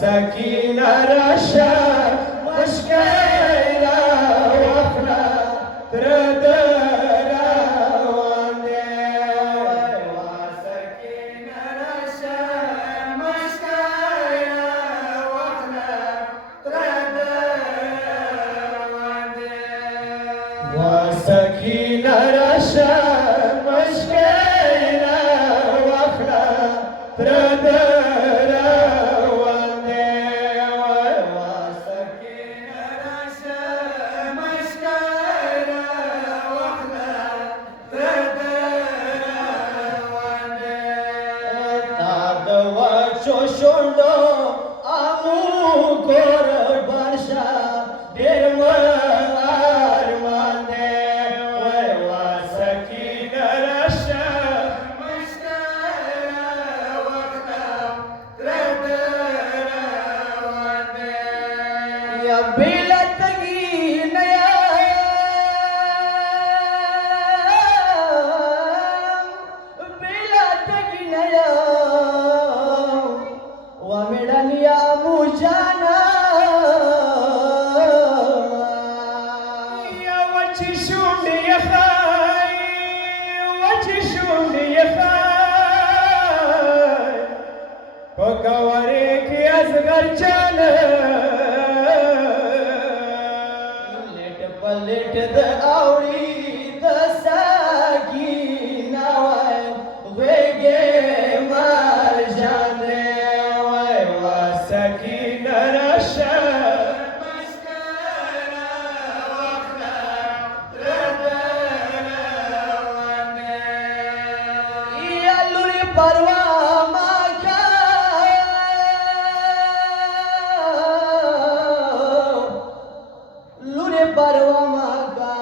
سكينة رشا مشكلة وخنا ترد سكينة رشا مشكلة وخنا ترد وسكينة رشا مشكلة وخنا ترد Shondo amu kor barsha derma armane wa sakina rasha mashkara waqta radarawane ya bilatgi naya bilatgi naya ومدنيا مجانا يا وجه شوني يا خاي وجه شوني يا خاي وكواريك يا صغر جانا ليت بليت داوري دساكي نواي غيجي مال جانا سكينة رشا مشكلة وخنا ردراwane يا لوري پروا ماكا لوري پروا ماكا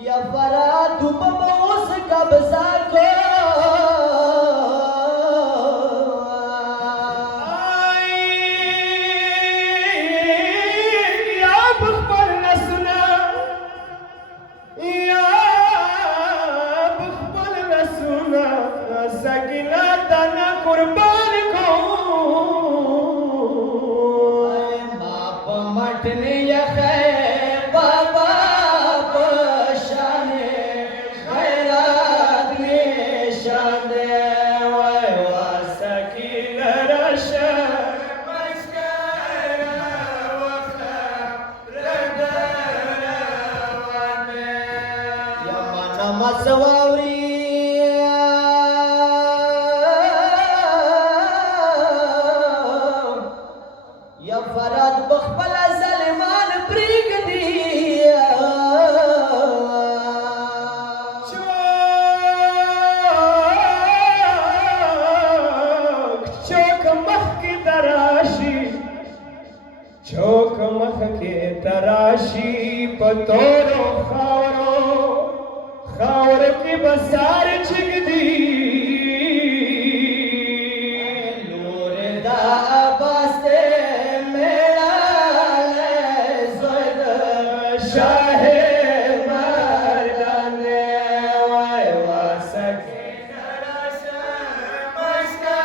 يا فرات ببوس قبضا کو Sakina तना कुर्बान को बाप मटने यखे बाबा पशाने खैरात निशाने वा सकिना रशा मस्करा वखना रदराwane या मन मसवावरी या फराद बखबला सलमान प्रीग दिया चौक मख की तराशी चौक मख के तराशी पतोरो खावर की बसार छिग दी लोरदा बास्ते शाहे मर्दाने वा सकीना रशा मशकरा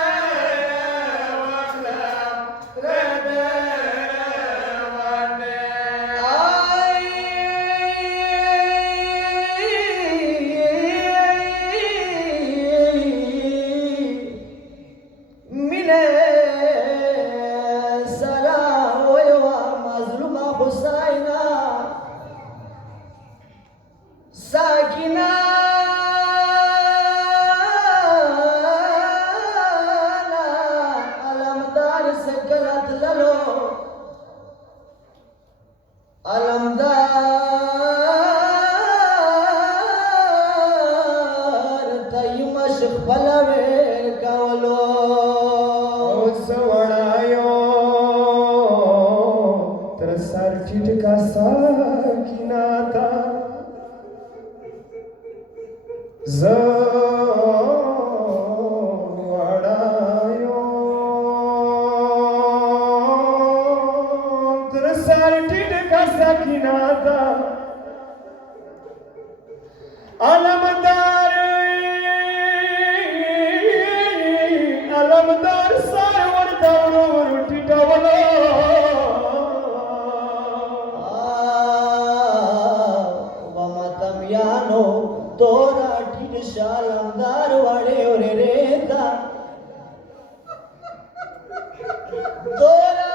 वखना रदराwane मिने सरा वयवा मजलूमा हुसैना साकिना अलमदार से गलत ललो अलमदार तई मशक पलवे कवलो सवणायो तर सर चिटका साकिना था वडायो तरसार टिटका सकीना था अलमदार अलमदार वाड़े ओरे रेता तोरा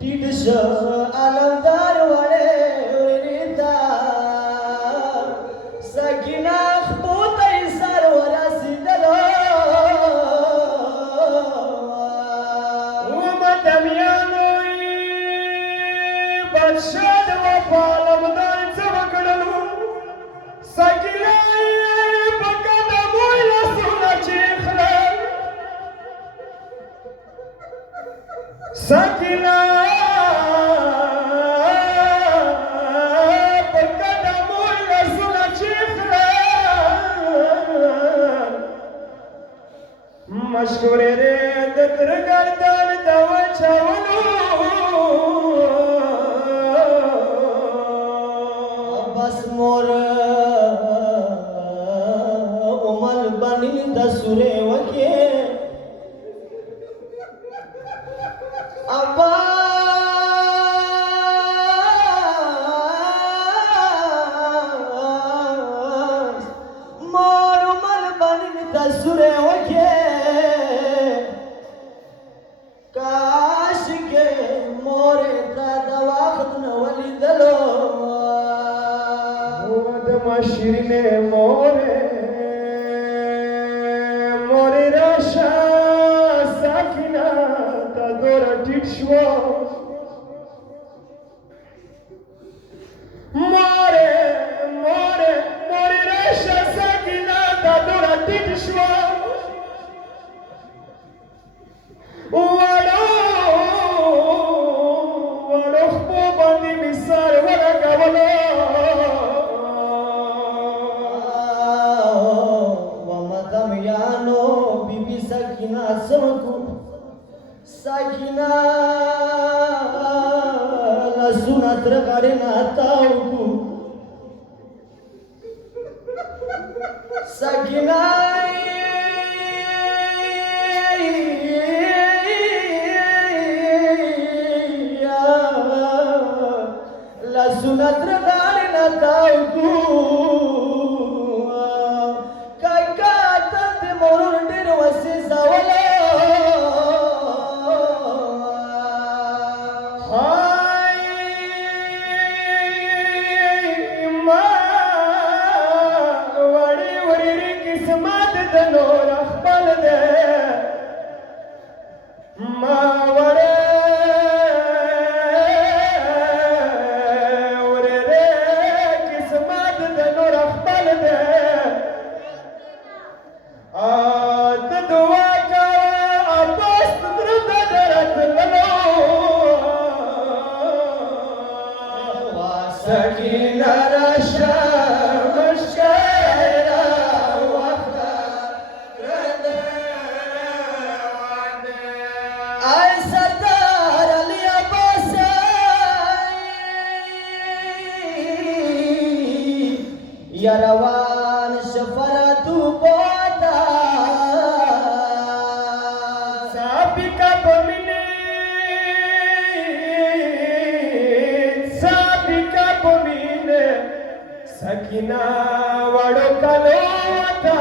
टिडस अलमदार वाड़े ओरे रेता सकिना खबूत इसार वरा सिदलो बादशाह वफालम दार चवकडलो सकिला बकदा मोयला सोना चिखला सकिला बकदा मोयला सोना चिखला मशहूर रे दतर गर्दन दवा चावलो बस मोर उमल बनी दसुरे वके अब्बा मोर उमल बनी दसुरे वके काश के मोरे दादा वक्त न वली दलो शिरने मोरे मोरे राशा साकिना तदोरा टिटशवा मोरे मोरे मोरे राशा साकिना तदोरा टिटशवा वालो वालो खो बंदी मिसार वाला कावलो यानो बीबी सकीना समकु सकीना लसुना तरकारे नाताउकु सकीना लसुना तरकारे नाताउकु यरवान शफरतु बोता साबिका बमिने सकिना वाड़ो कलोता